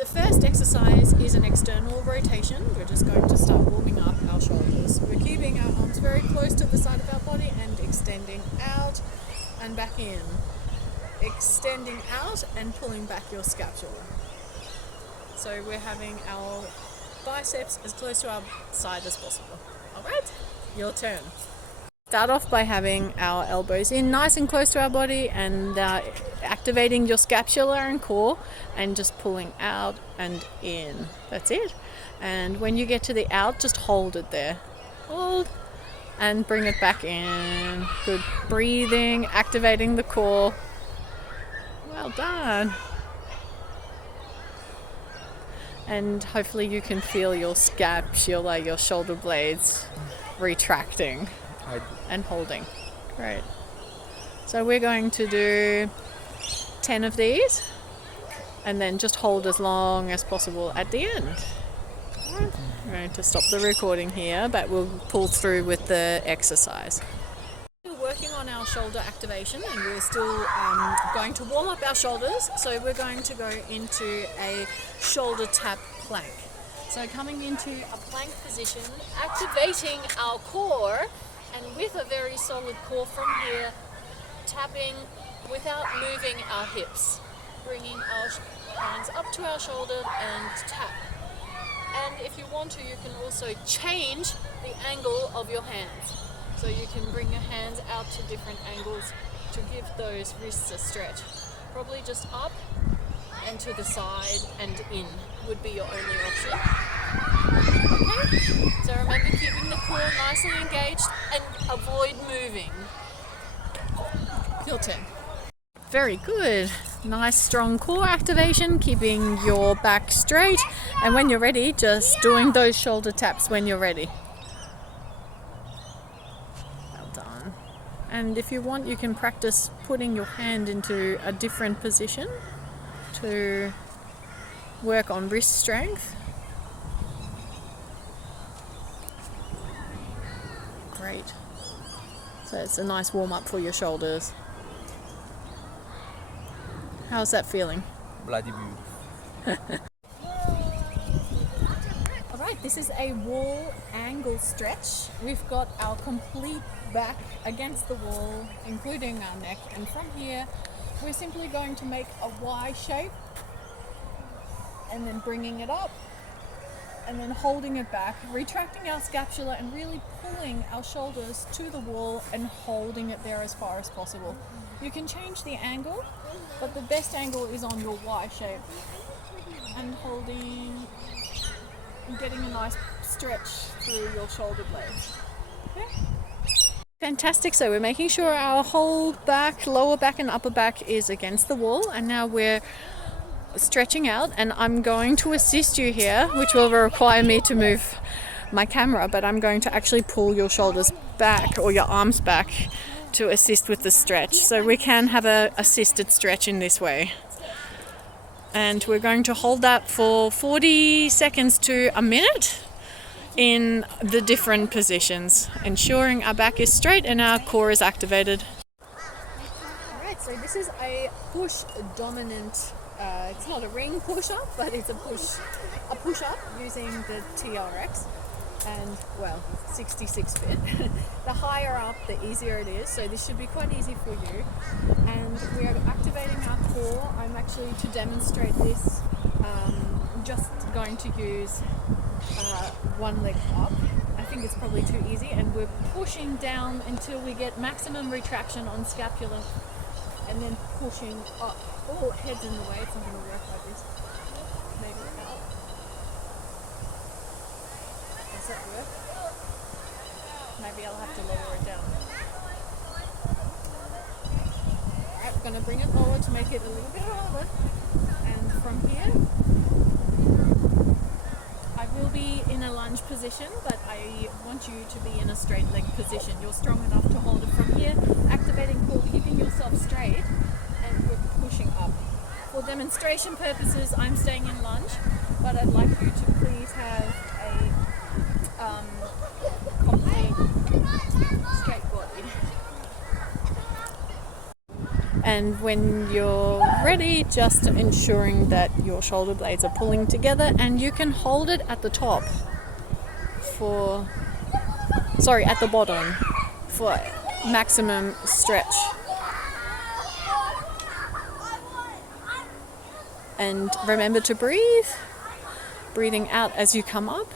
The first exercise is an external rotation. We're just going to start warming up our shoulders. We're keeping our arms very close to the side of our body and extending out and back in. Extending out and pulling back your scapula. So we're having our biceps as close to our side as possible. Alright, your turn. Start off by having our elbows in nice and close to our body and activating your scapula and core and just pulling out and in. That's it. And when you get to the out, just hold it there. Hold and bring it back in. Good breathing, activating the core. Well done. And hopefully you can feel your scapula, your shoulder blades retracting and holding. Great. So we're going to do 10 of these and then just hold as long as possible at the end. Right. We're going to stop the recording here, but we'll pull through with the exercise. We're working on our shoulder activation and we're still going to warm up our shoulders. So we're going to go into a shoulder tap plank. So coming into a plank position, activating our core, and with a very solid core from here, tapping without moving our hips, bringing our hands up to our shoulder and tap. And if you want to, you can also change the angle of your hands. So you can bring your hands out to different angles to give those wrists a stretch. Probably just up and to the side and in would be your only option. Okay, so remember keeping the core nicely engaged and avoid moving. Your turn. Very good. Nice strong core activation, keeping your back straight, and when you're ready, just doing those shoulder taps when you're ready. Well done. And if you want, you can practice putting your hand into a different position to work on wrist strength. Great. So it's a nice warm up for your shoulders. How's that feeling? Bloody beautiful. Alright, this is a wall angle stretch. We've got our complete back against the wall, including our neck, and from here we're simply going to make a Y shape and then bringing it up and then holding it back, retracting our scapula and really pulling our shoulders to the wall and holding it there as far as possible. You can change the angle, but the best angle is on your Y shape and holding and getting a nice stretch through your shoulder blades. Okay? Fantastic. So we're making sure our whole back, lower back and upper back is against the wall, and now we're stretching out, and I'm going to assist you here, which will require me to move my camera, but I'm going to actually pull your shoulders back or your arms back to assist with the stretch. So we can have a assisted stretch in this way. And we're going to hold that for 40 seconds to a minute in the different positions, ensuring our back is straight and our core is activated. Alright, so this is a push dominant, it's not a ring push-up, but it's a push-up using the TRX. And well, 66 fit. The higher up, the easier it is, so this should be quite easy for you. And we are activating our core. I'm actually, to demonstrate this, just going to use one leg up. I think it's probably too easy, and we're pushing down until we get maximum retraction on scapula, and then pushing up. Oh, head's in the way, it's not going to work like this. Maybe help. Does that work? Maybe I'll have to lower it down. Alright, we're going to bring it lower to make it a little bit harder. And from here, I will be in a lunge position, but I want you to be in a straight leg position. You're strong enough to hold it from here, activating core, keeping yourself straight, and we're pushing up. For demonstration purposes, I'm staying in lunge, but I'd like you to please have a complete straight body. And when you're ready, just ensuring that your shoulder blades are pulling together, and you can hold it at the top at the bottom for maximum stretch. And remember to breathe, breathing out as you come up.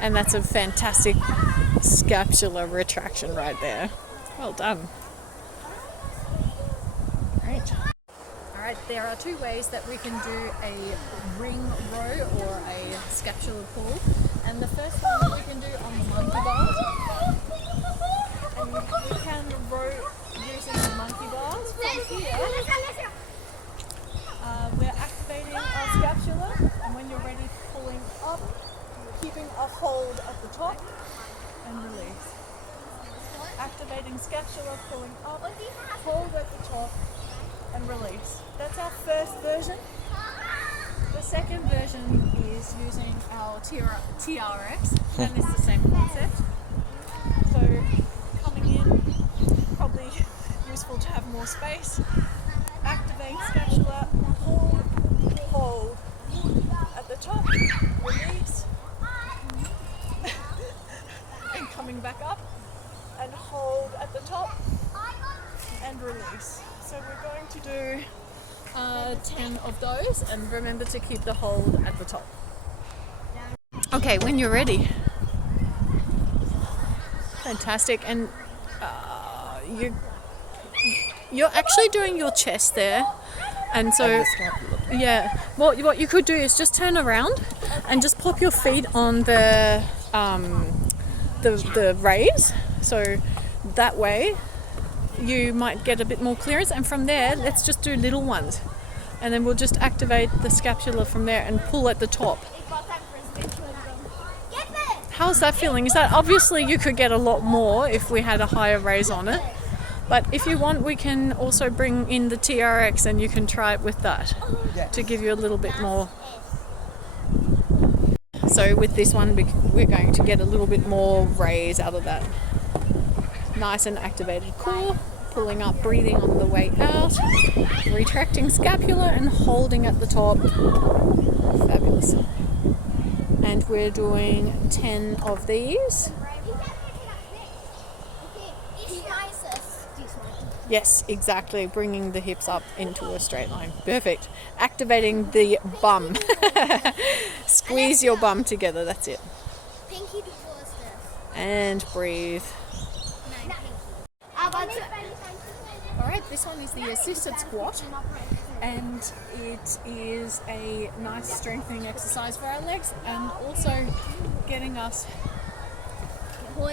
And that's a fantastic scapular retraction right there. Well done. Great. Alright, there are two ways that we can do a ring row or a scapular pull. And the first one we can do on the monkey bars. And we can row using the monkey bars. From here, we're activating our scapula, and when you're ready, pulling up, keeping a hold at the top, and release. Activating scapula, pulling up, hold at the top, and release. That's our first version. The second version is using our TRX, and it's the same concept. So coming in, probably useful to have more space. Activating scapula, hold at the top, release, and coming back up, and hold at the top, and release. So we're going to do 10 of those, and remember to keep the hold at the top. Okay, when you're ready. Fantastic. And you're actually doing your chest there, and so yeah, what you could do is just turn around and just pop your feet on the raise, so that way you might get a bit more clearance, and from there let's just do little ones, and then we'll just activate the scapula from there and pull at the top. How's that feeling? Is that, obviously you could get a lot more if we had a higher raise on it, but if you want we can also bring in the TRX and you can try it with that to give you a little bit more. So with this one we're going to get a little bit more raise out of that. Nice and activated core, pulling up, breathing on the way out, retracting scapula and holding at the top. Fabulous. And we're doing 10 of these. Yes, exactly. Bringing the hips up into a straight line. Perfect. Activating the bum. Squeeze your bum together. That's it. And breathe. Alright, this one is the assisted squat, and it is a nice strengthening exercise for our legs and also getting us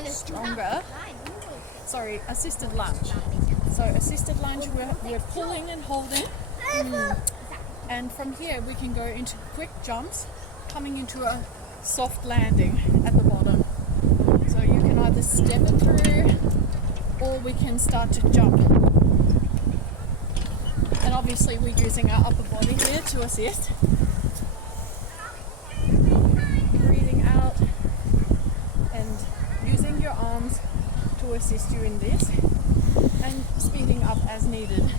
stronger. Sorry, assisted lunge. So assisted lunge, we're pulling and holding, and from here we can go into quick jumps, coming into a soft landing at the bottom. So you can either step it through, or we can start to jump. And obviously we're using our upper body here to assist. Breathing out and using your arms to assist you in this, and speeding up as needed.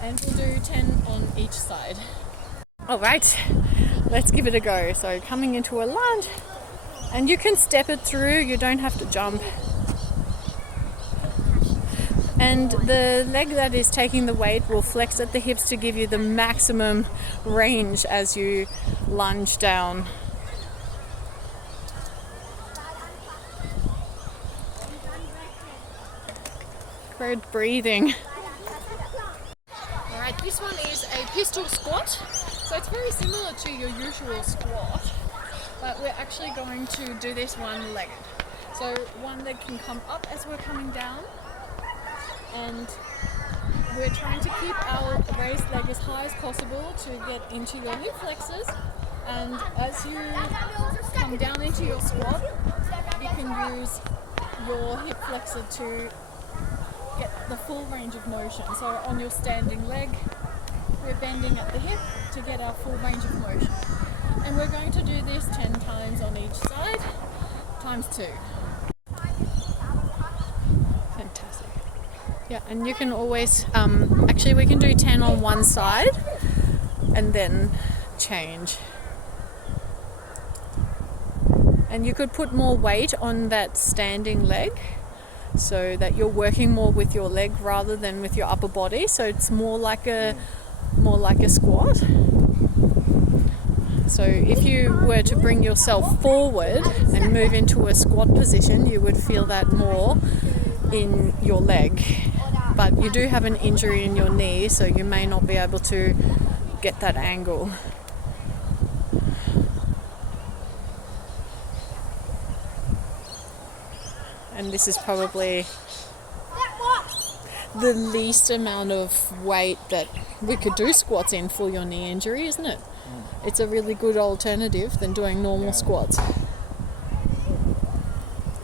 And we'll do 10 on each side. Alright, let's give it a go. So coming into a lunge, and you can step it through, you don't have to jump. And the leg that is taking the weight will flex at the hips to give you the maximum range as you lunge down. Great breathing. Alright, this one is a pistol squat. So it's very similar to your usual squat, but we're actually going to do this one-legged. So one leg can come up as we're coming down, and we're trying to keep our raised leg as high as possible to get into your hip flexors, and as you come down into your squat you can use your hip flexor to get the full range of motion. So on your standing leg we're bending at the hip to get our full range of motion, and we're going to do this 10 times on each side, times 2. Fantastic. Yeah, and you can always, actually we can do 10 on one side and then change. And you could put more weight on that standing leg so that you're working more with your leg rather than with your upper body. So it's more like a squat. So if you were to bring yourself forward and move into a squat position, you would feel that more in your leg. But you do have an injury in your knee, so you may not be able to get that angle. And this is probably the least amount of weight that we could do squats in for your knee injury, isn't it? It's a really good alternative than doing normal squats.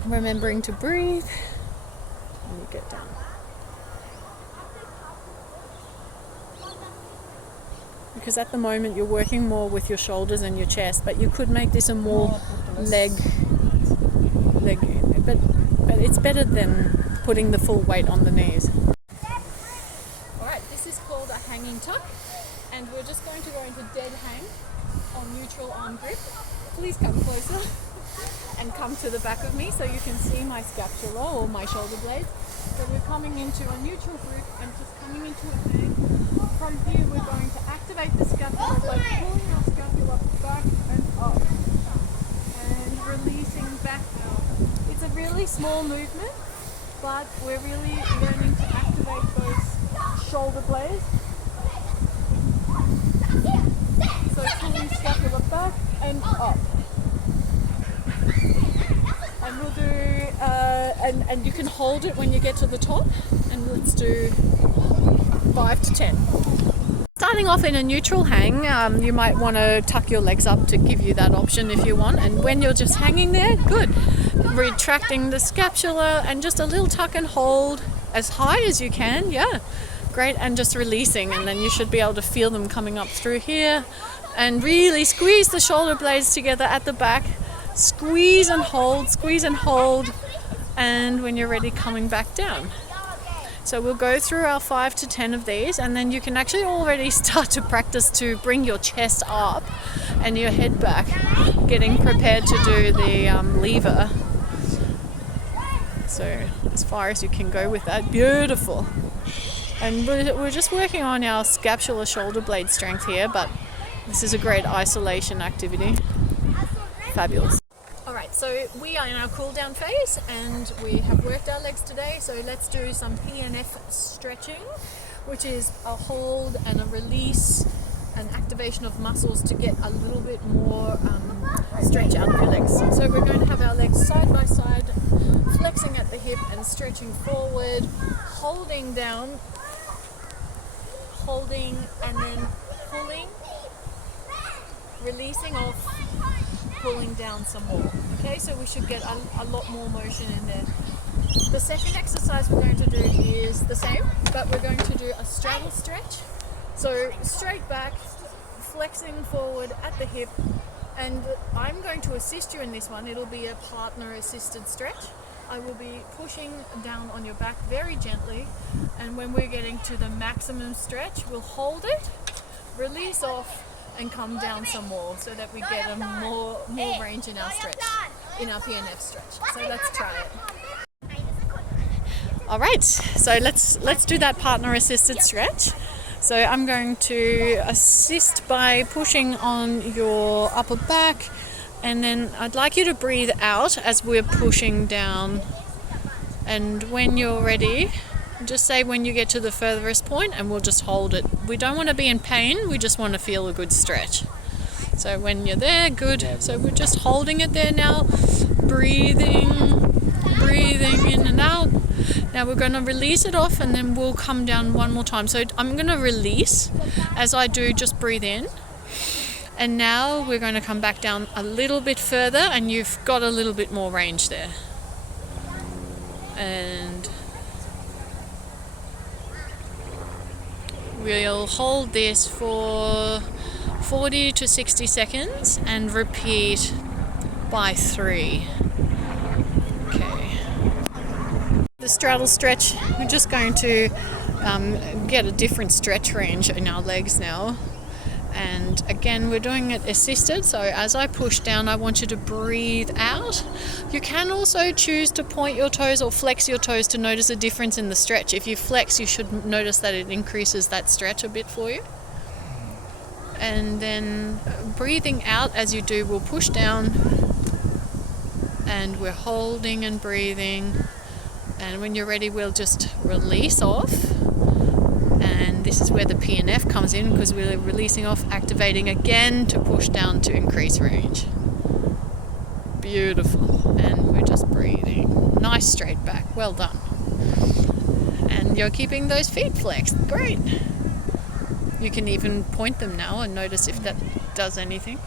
Remembering to breathe when you get down. Because at the moment you're working more with your shoulders and your chest, but you could make this a more leg, but it's better than putting the full weight on the knees. Alright, this is called a hanging tuck, and we're just going to go into dead hang on neutral arm grip. Please come closer and come to the back of me so you can see my scapula or my shoulder blades. So we're coming into a neutral grip and just coming into a hang. From here we're going to activate the scapula by pulling our scapula back and up and releasing back out. It's a really small movement, but we're really learning to activate those shoulder blades. So pulling scapula back and up. And we'll do, and you can hold it when you get to the top, and let's do 5 to 10. Starting off in a neutral hang, you might want to tuck your legs up to give you that option if you want, and when you're just hanging there, good. Retracting the scapula and just a little tuck and hold as high as you can, yeah, great, and just releasing, and then you should be able to feel them coming up through here, and really squeeze the shoulder blades together at the back. Squeeze and hold, and when you're ready, coming back down. So we'll go through our 5 to 10 of these, and then you can actually already start to practice to bring your chest up and your head back, getting prepared to do the lever. So as far as you can go with that, beautiful. And we're just working on our scapular shoulder blade strength here, but this is a great isolation activity. Fabulous. Alright, so we are in our cool down phase and we have worked our legs today, so let's do some PNF stretching, which is a hold and a release and activation of muscles to get a little bit more stretch out of your legs. So we're going to have our legs side by side, flexing at the hip and stretching forward, holding down, holding and then pulling, releasing off, pulling down some more. Okay, so we should get a lot more motion in there. The second exercise we're going to do is the same, but we're going to do a straddle stretch. So straight back, flexing forward at the hip, and I'm going to assist you in this one. It'll be a partner assisted stretch. I will be pushing down on your back very gently, and when we're getting to the maximum stretch, we'll hold it, release off, and come down some more so that we get a more range in our stretch, in our PNF stretch. So let's try it. All right, so let's do that partner assisted stretch. So I'm going to assist by pushing on your upper back, and then I'd like you to breathe out as we're pushing down. And when you're ready, just say when you get to the furthest point and we'll just hold it. We don't want to be in pain, we just want to feel a good stretch. So when you're there, good. So we're just holding it there now, breathing in and out. Now we're going to release it off and then we'll come down one more time. So I'm going to release. As I do, just breathe in. And now we're going to come back down a little bit further, and you've got a little bit more range there. And we'll hold this for 40 to 60 seconds and repeat by 3. Okay. The straddle stretch, we're just going to get a different stretch range in our legs now. And again, we're doing it assisted, so as I push down, I want you to breathe out. You can also choose to point your toes or flex your toes to notice a difference in the stretch. If you flex, you should notice that it increases that stretch a bit for you. And then breathing out as you do, we'll push down and we're holding and breathing. And when you're ready, we'll just release off. And this is where the PNF comes in, because we're releasing off, activating again to push down to increase range. Beautiful. And we're just breathing. Nice straight back. Well done. And you're keeping those feet flexed. Great. You can even point them now and notice if that does anything.